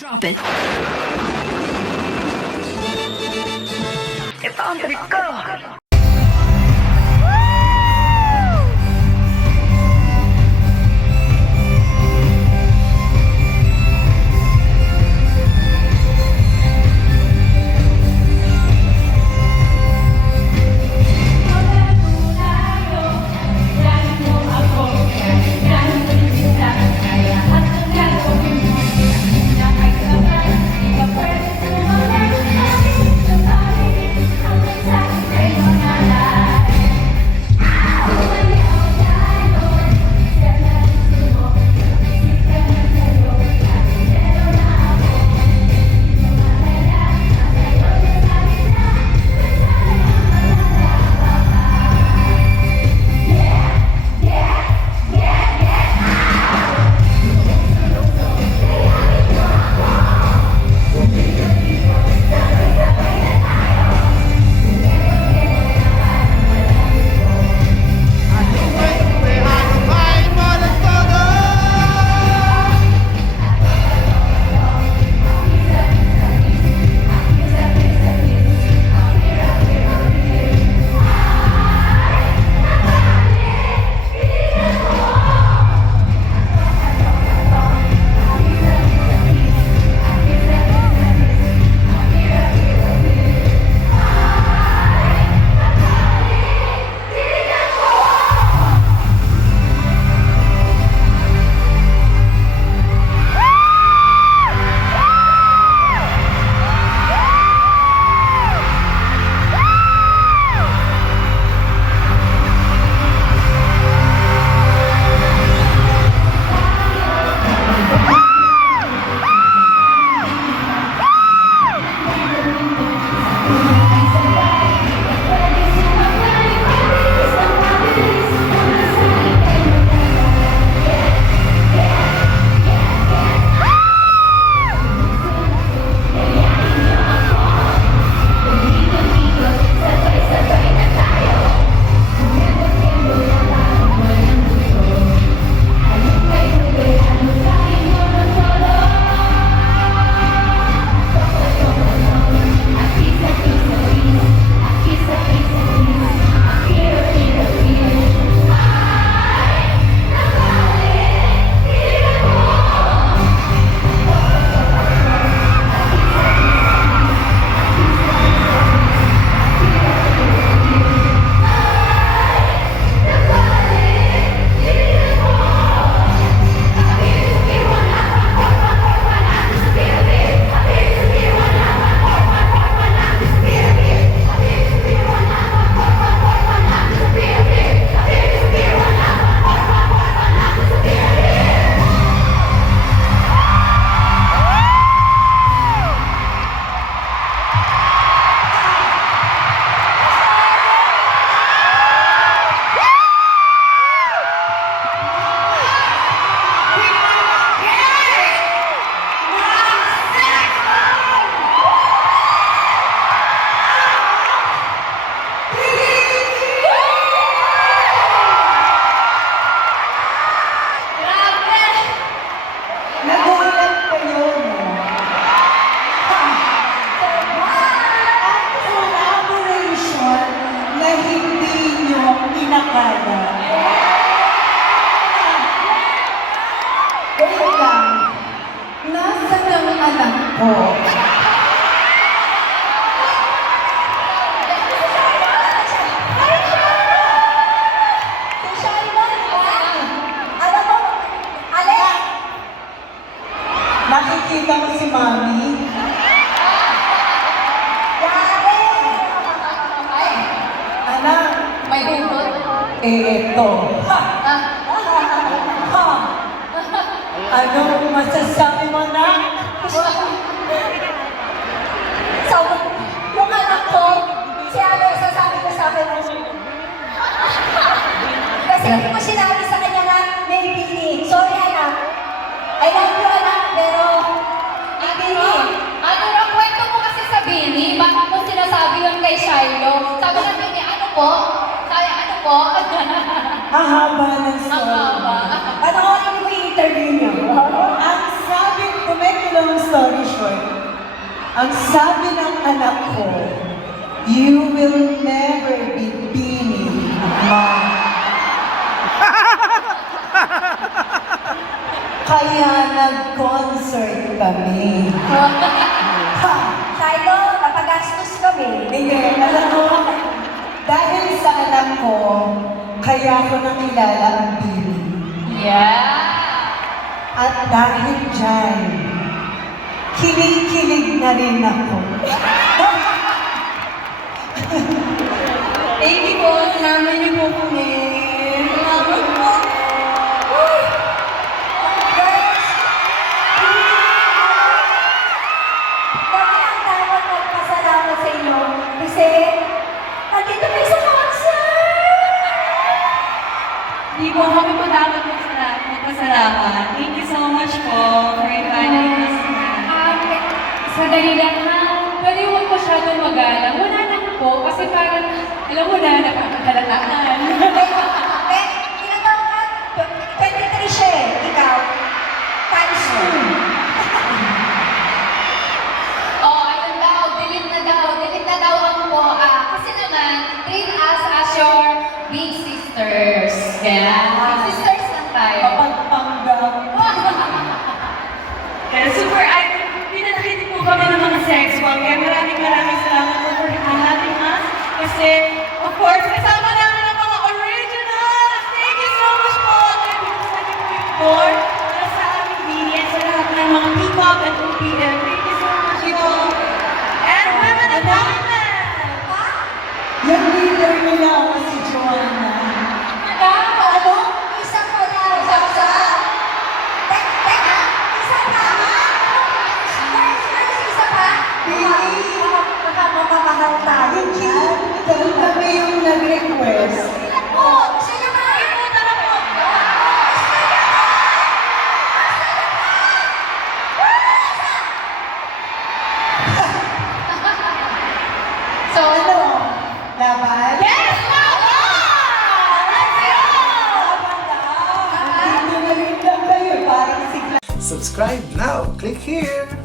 Drop it. Ito ang trip ko. Wait lang. Nasaan ang anak ko? Nakikita mo si Mami? Anak, May hugot? eto. Ano masasabi mo na? So, yung anak ko, si Ate, sasabi ko sa akin, kasi hindi ko sinabi sa kanya na may bini. Sorry, anak. I love you, anak, pero may bini. Ano na kwento mo kasi sa Bini? Bakit mo sinasabi yun kay Shiloh? Sabi na Bini, ano po? Sabi, ano po? Hahaba ng Ang story. haba. Panoorin mo yung interview niyo. Ang sabi ko, may long story Ang sabi ng anak ko, you will never be Bini, Mom. Kaya nag-concert kami. Ha! Shiloh, napagastos kami. Hindi, alam mo, dahil sa anak ko, kaya ko nakilala ang Bini. Yeah! At dahil dyan, kinikilig na rin ako. Thank you po. Salamat niyo po kami. Salamat po. Uy! Guys, kami ang dapat magpasalamat sa inyo. Kasi, nandito kayo sa concert! Hindi po kami po dapat magpasalamat. Thank you so much po for inviting us. Sadali lang ha. Pwede huwag masyadong magalang. Wala na po. Kasi parang, alam mo na, napakahalataan. Eh, ilang taon ka? 23 siya eh. Ikaw? Times 2. Oh, ayun daw. Delete na daw. Delete na daw ako po. Kasi naman, treat us as your big sisters. Kaya, big sisters lang tayo. Mapagpanggap. Kaya super idol. Pinanakit po kami ng mga sexual. Kaya maraming salamat po for having us. Kasi, of course, kasama namin ang mga originals. Thank you so much po. Thank you sa ating before. Para sa aming Bini at sa lahat ng mga P-pop and OPM. Thank you so much po. And women empowerment. Yung leader nila ako si Joanna. Ano? Isa po na. Isa. Teka, isa pa. Isa pa. Baka mamamahal tayo dyan. Dahil kami yung nag-request. Oh, sino ba? Tara po. So, Ano? Laban? Yes! Dito na rin lang kayo. Parang sigla. Subscribe now. Click here.